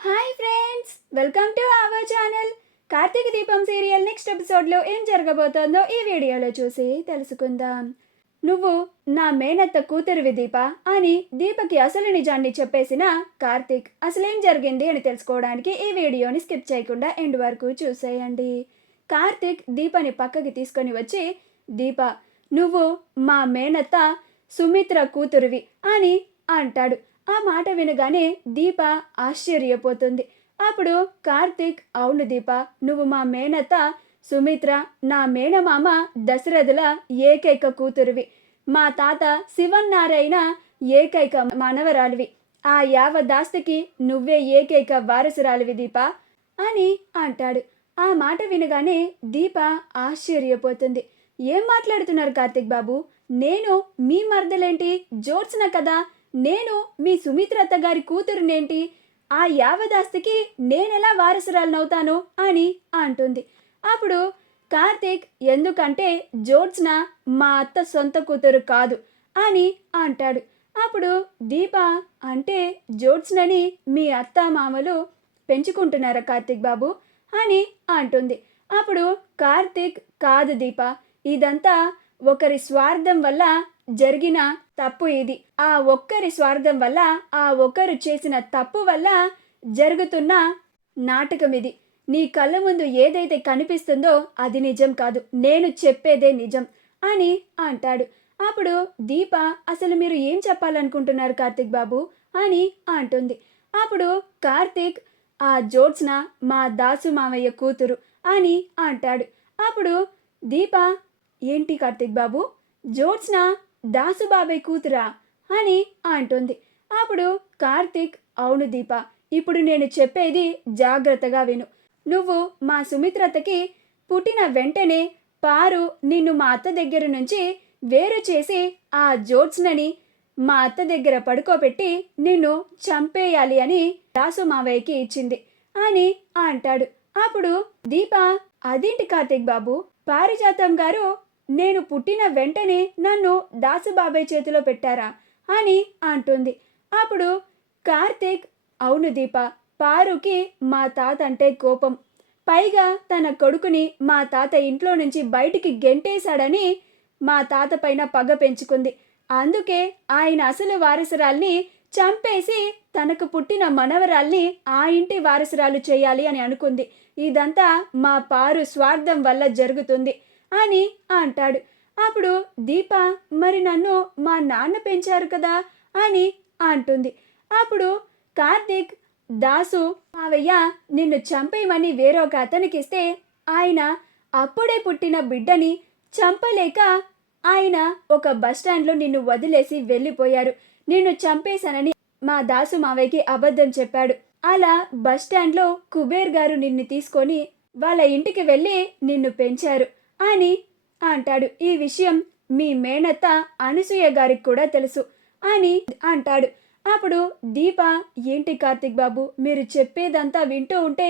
Hi friends, welcome to our channel. Karthika Deepam serial next ఎపిసోడ్లో ఏం జరగబోతోందో ఈ వీడియోలో చూసి తెలుసుకుందాం. నువ్వు నా మేనత్త కూతురువి దీప అని దీపకి అసలు నిజాన్ని చెప్పేసిన కార్తీక్ అసలేం జరిగింది అని తెలుసుకోవడానికి ఈ వీడియోని స్కిప్ చేయకుండా ఎండ్ వరకు చూసేయండి. కార్తీక్ దీపని పక్కకి తీసుకొని వచ్చి, దీప నువ్వు మా మేనత్త సుమిత్ర కూతురువి అని అంటాడు. ఆ మాట వినగానే దీప ఆశ్చర్యపోతుంది. అప్పుడు కార్తీక్, అవును దీప, నువ్వు మా మేనత్త సుమిత్ర, నా మేనమామ దశరథుల ఏకైక కూతురువి, మా తాత శివన్నారాయణ ఏకైక మనవరాలివి, ఆ యావదాస్తికి నువ్వే ఏకైక వారసురాలివి దీప అని అంటాడు. ఆ మాట వినగానే దీప ఆశ్చర్యపోతుంది. ఏం మాట్లాడుతున్నారు కార్తీక్ బాబు? నేను మీ మరదలేంటి? జోత్స్న కదా, నేను మీ సుమిత్రత్త గారి కూతురునేంటి? ఆ యావదాస్తికి నేనెలా వారసురాలనవుతాను అని అంటుంది. అప్పుడు కార్తీక్, ఎందుకంటే జోత్స్న మా అత్త సొంత కూతురు కాదు అని అంటాడు. అప్పుడు దీప, అంటే జోత్స్నని మీ అత్త మామలు పెంచుకుంటున్నారా కార్తీక్ బాబు అని అంటుంది. అప్పుడు కార్తీక్, కాదు దీప, ఇదంతా ఒకరి స్వార్థం వల్ల జరిగిన తప్పు ఇది. ఆ ఒక్కరి స్వార్థం వల్ల, ఆ ఒక్కరు చేసిన తప్పు వల్ల జరుగుతున్న నాటకం ఇది. నీ కళ్ళ ముందు ఏదైతే కనిపిస్తుందో అది నిజం కాదు, నేను చెప్పేదే నిజం అని అంటాడు. అప్పుడు దీప, అసలు మీరు ఏం చెప్పాలనుకుంటున్నారు కార్తీక్ బాబు అని అంటుంది. అప్పుడు కార్తీక్, ఆ జోత్స్న మా దాసు మావయ్య కూతురు అని అంటాడు. అప్పుడు దీప, ఏంటి కార్తీక్ బాబు, జోత్స్న దాసుబాబాయ్ కూతురా అని అంటుంది. అప్పుడు కార్తీక్, అవును దీప, ఇప్పుడు నేను చెప్పేది జాగ్రత్తగా విను. నువ్వు మా సుమిత్రతకి పుట్టిన వెంటనే పారు నిన్ను మా అత్త దగ్గర నుంచి వేరు చేసి ఆ జోత్స్నని మా అత్త దగ్గర పడుకోబెట్టి నిన్ను చంపేయాలి అని దాసు మావయ్యకి ఇచ్చింది అని అంటాడు. అప్పుడు దీప, అదేంటి కార్తీక్ బాబు, పారిజాతం గారు నేను పుట్టిన వెంటనే నన్ను దాసుబాబాయ్ చేతిలో పెట్టారా అని అంటుంది. అప్పుడు కార్తీక్, అవును దీప, పారుకి మా తాత అంటే కోపం, పైగా తన కొడుకుని మా తాత ఇంట్లో నుంచి బయటికి గెంటేశాడని మా తాత పైన పగ పెంచుకుంది. అందుకే ఆయన అసలు వారసురాల్ని చంపేసి తనకు పుట్టిన మనవరాల్ని ఆ ఇంటి వారసురాలు చేయాలి అని అనుకుంది. ఇదంతా మా పారు స్వార్థం వల్ల జరుగుతుంది అని అంటాడు. అప్పుడు దీప, మరి నన్ను మా నాన్న పెంచారు కదా అని అంటుంది. అప్పుడు కార్తీక్, దాసు మావయ్య నిన్ను చంపేయమని వేరొక అతనికిస్తే ఆయన అప్పుడే పుట్టిన బిడ్డని చంపలేక ఆయన ఒక బస్టాండ్లో నిన్ను వదిలేసి వెళ్ళిపోయారు. నిన్ను చంపేశానని మా దాసు మావయ్యకి అబద్ధం చెప్పాడు. అలా బస్టాండ్లో కుబేర్ గారు నిన్ను తీసుకొని వాళ్ళ ఇంటికి వెళ్ళి నిన్ను పెంచారు అని అంటాడు. ఈ విషయం మీ మేనత్త అనసూయ గారికి కూడా తెలుసు అని అంటాడు. అప్పుడు దీప, ఏంటి కార్తీక్ బాబు, మీరు చెప్పేదంతా వింటూ ఉంటే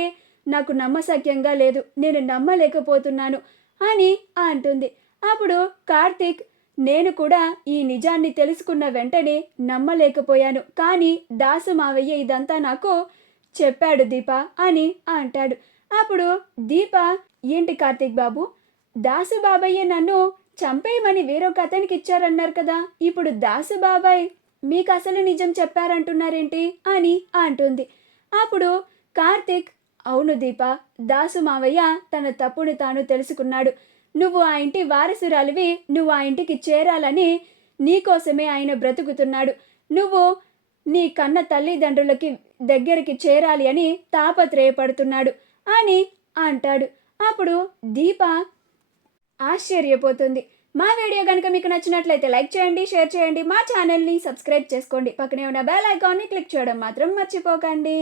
నాకు నమ్మశక్యంగా లేదు, నేను నమ్మలేకపోతున్నాను అని అంటుంది. అప్పుడు కార్తీక్, నేను కూడా ఈ నిజాన్ని తెలుసుకున్న వెంటనే నమ్మలేకపోయాను, కానీ దాసు మావయ్య ఇదంతా నాకు చెప్పాడు దీప అని అంటాడు. అప్పుడు దీప, ఏంటి కార్తీక్ బాబు, దాసు బాబాయ్య నన్ను చంపేయమని వేరొక అతనికి ఇచ్చారన్నారు కదా, ఇప్పుడు దాసు బాబాయ్ మీకు అసలు నిజం చెప్పారంటున్నారేంటి అని అంటుంది. అప్పుడు కార్తీక్, అవును దీప, దాసు మావయ్య తన తప్పుని తాను తెలుసుకున్నాడు. నువ్వు ఆ ఇంటి వారసురాలివి, నువ్వు ఆ ఇంటికి చేరాలని నీకోసమే ఆయన బ్రతుకుతున్నాడు. నువ్వు నీ కన్న తల్లిదండ్రులకి దగ్గరికి చేరాలి అని తాపత్రయపడుతున్నాడు అని అంటాడు. అప్పుడు దీప ఆశ్చర్యపోతుంది. మా వీడియో కనుక మీకు నచ్చినట్లయితే లైక్ చేయండి, షేర్ చేయండి, మా ఛానల్ని సబ్స్క్రైబ్ చేసుకోండి, పక్కనే ఉన్న బెల్ ఐకాన్ని క్లిక్ చేయడం మాత్రం మర్చిపోకండి.